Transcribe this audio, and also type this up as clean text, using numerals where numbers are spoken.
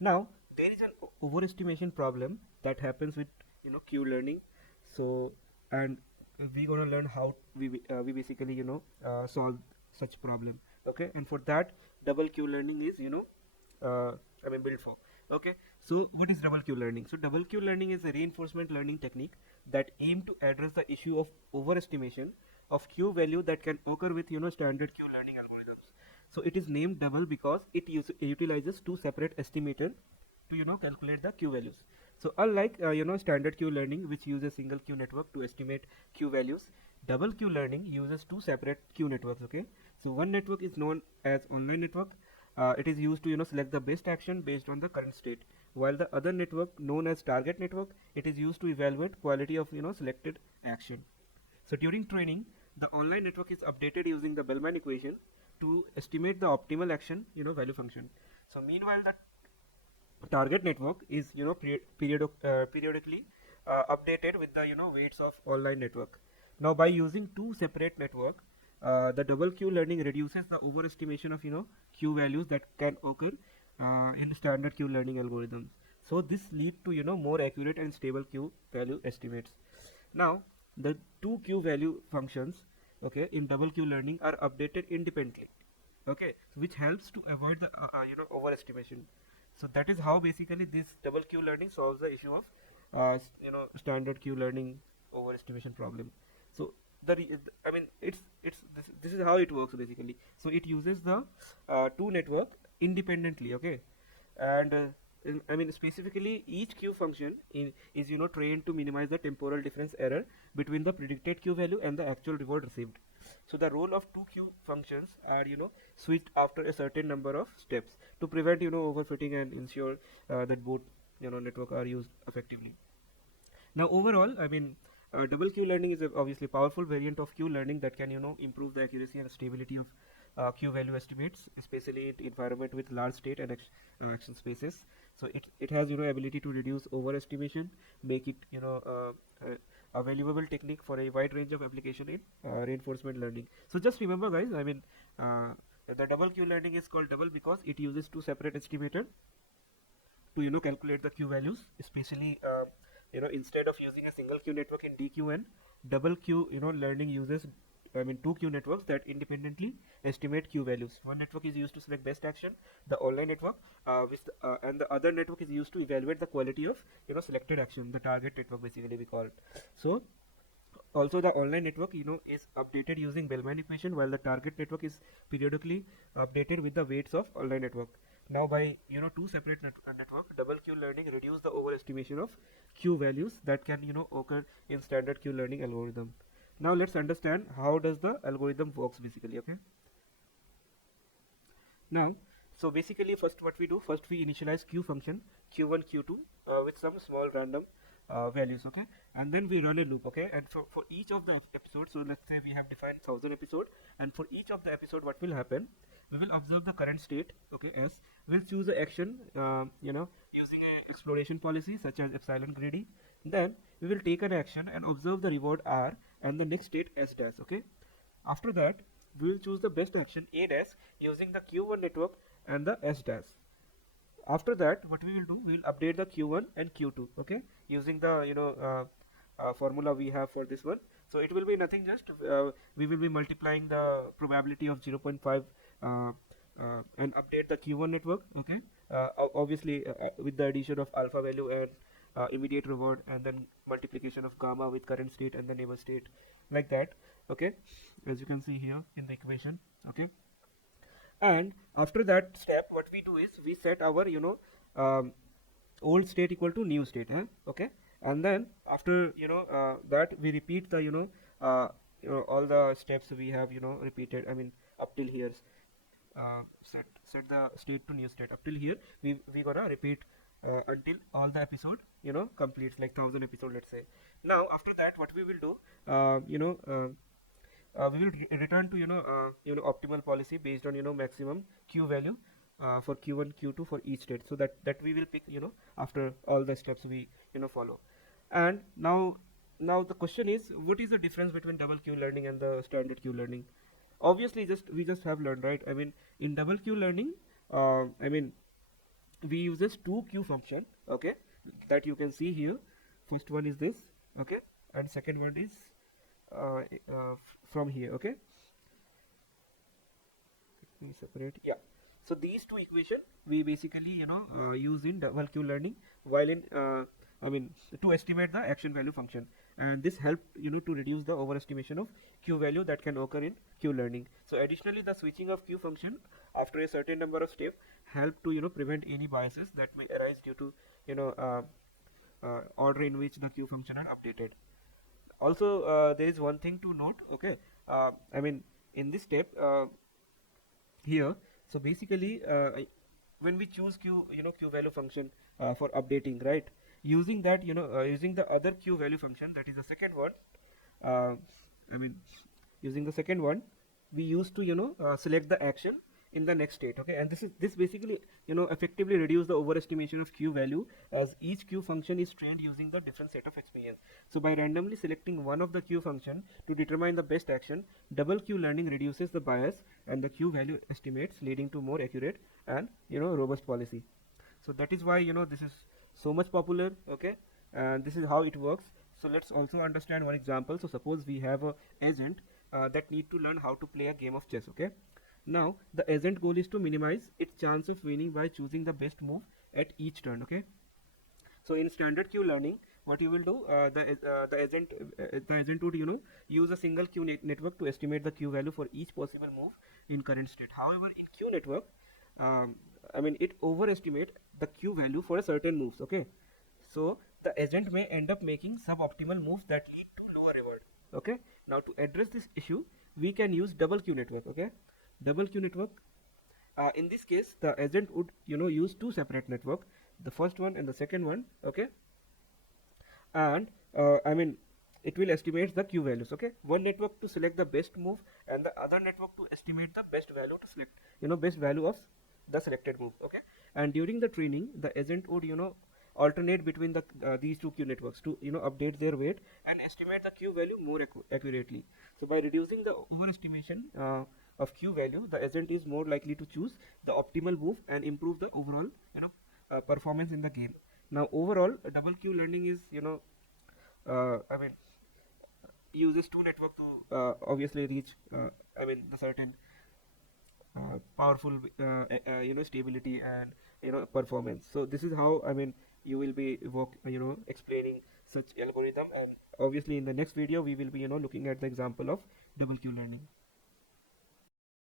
Now there is an overestimation problem that happens with Q learning. So, and we're gonna learn how we basically solve such problem. Okay, and for that double Q learning is uh, built for. Okay, so what is double Q learning? So double Q learning is a reinforcement learning technique that aim to address the issue of overestimation of Q value that can occur with standard Q learning algorithms. So it is named double because it utilizes two separate estimators to calculate the Q values. So unlike standard Q learning, which uses single Q network to estimate Q values, double Q learning uses two separate Q networks. Okay, so one network is known as online network. It is used to select the best action based on the current state, while the other network, known as target network, it is used to evaluate quality of selected action. So during training, the online network is updated using the Bellman equation to estimate the optimal action value function. So meanwhile, the target network is periodically updated with the weights of online network. Now by using two separate network, the double Q learning reduces the overestimation of Q values that can occur in standard Q learning algorithms. So this lead to more accurate and stable Q value estimates. Now the two Q value functions, okay, in double Q learning are updated independently, okay, which helps to avoid the overestimation. So that is how basically this double Q learning solves the issue of standard Q learning overestimation problem. So this is how it works basically. So it uses the two network independently, okay, and specifically each Q function is trained to minimize the temporal difference error between the predicted Q value and the actual reward received. So the role of two Q functions are switched after a certain number of steps to prevent overfitting and ensure that both network are used effectively. Now overall, double Q learning is obviously powerful variant of Q learning that can improve the accuracy and stability of Q value estimates, especially in environment with large state and action spaces. So it has ability to reduce overestimation, make it a valuable technique for a wide range of application in reinforcement learning. So just remember, guys, the double Q learning is called double because it uses two separate estimators to calculate the Q values, especially instead of using a single Q network in DQN, double Q learning uses two Q networks that independently estimate Q values. One network is used to select best action, the online network, and the other network is used to evaluate the quality of selected action, the target network basically we call it. So also the online network is updated using Bellman equation, while the target network is periodically updated with the weights of online network. Now by two separate network, double Q learning reduce the overestimation of Q values that can occur in standard Q learning algorithm. Now let's understand how does the algorithm works basically. Okay, now so basically first what we do, first we initialize Q function Q1 Q2 with some small random values, okay, and then we run a loop, okay, and for each of the episodes, so let's say we have defined 1000 episode, and for each of the episode what will happen, we will observe the current state, okay, as we'll choose a action using a exploration policy such as epsilon greedy. Then we will take an action and observe the reward R and the next state S dash, okay. After that we will choose the best action A dash using the Q1 network and the S dash. After that what we will do, we will update the Q1 and Q2, okay, using the formula we have for this one. So it will be nothing, just we will be multiplying the probability of 0.5 and update the Q1 network, okay, obviously with the addition of alpha value and immediate reward, and then multiplication of gamma with current state and the neighbor state, like that, okay, as you can see here in the equation, okay. And after that step what we do is we set our old state equal to new state, okay, and then after that we repeat the all the steps we have repeated, up till here, set the state to new state. Up till here we gonna repeat until all the episode completes, like 1000 episode, let's say. Now after that what we will do, we will return to optimal policy based on maximum Q value for Q1 Q2 for each state, so that we will pick after all the steps we follow. And now the question is, what is the difference between double Q learning and the standard Q learning? Obviously we just have learned, right? In double Q learning, we uses two Q function, okay, that you can see here. First one is this, okay, and second one is from here, okay. Let me separate, yeah. So these two equation we basically use in double Q learning while in I mean to estimate the action value function, and this help to reduce the overestimation of Q value that can occur in Q learning. So additionally, the switching of Q function after a certain number of steps help to prevent any biases that may arise due to order in which the Q function are updated. Also, there is one thing to note, okay. I mean, in this step here, so basically when we choose Q value function for updating, right, using that using the other Q value function, that is the second one, uh, I mean using the second one, we used to select the action in the next state, okay. And this basically effectively reduce the overestimation of Q value, as each Q function is trained using the different set of experience. So by randomly selecting one of the Q function to determine the best action, double Q learning reduces the bias and the Q value estimates, leading to more accurate and robust policy. So that is why this is so much popular, okay, and this is how it works. So let's also understand one example. So suppose we have a agent that need to learn how to play a game of chess, okay. Now the agent goal is to minimize its chance of winning by choosing the best move at each turn, okay. So in standard Q learning, what you will do, the agent would use a single Q network to estimate the Q value for each possible move in current state. However, in Q network, I mean it overestimate the Q value for a certain moves, okay. So the agent may end up making suboptimal moves that lead to lower reward, okay. Now to address this issue, we can use double Q network, okay. Double Q network, in this case the agent would use two separate network, the first one and the second one, okay. And I mean it will estimate the Q values, okay. One network to select the best move and the other network to estimate the best value to select best value of the selected move, okay. And during the training, the agent would alternate between the these two Q networks to update their weight and estimate the Q value more accurately. So by reducing the overestimation of Q value, the agent is more likely to choose the optimal move and improve the overall performance in the game. Now overall, double Q learning is I mean uses two network to obviously reach I mean the certain powerful stability and performance. So this is how I mean you will be explaining such algorithm, and obviously in the next video we will be looking at the example of double Q learning.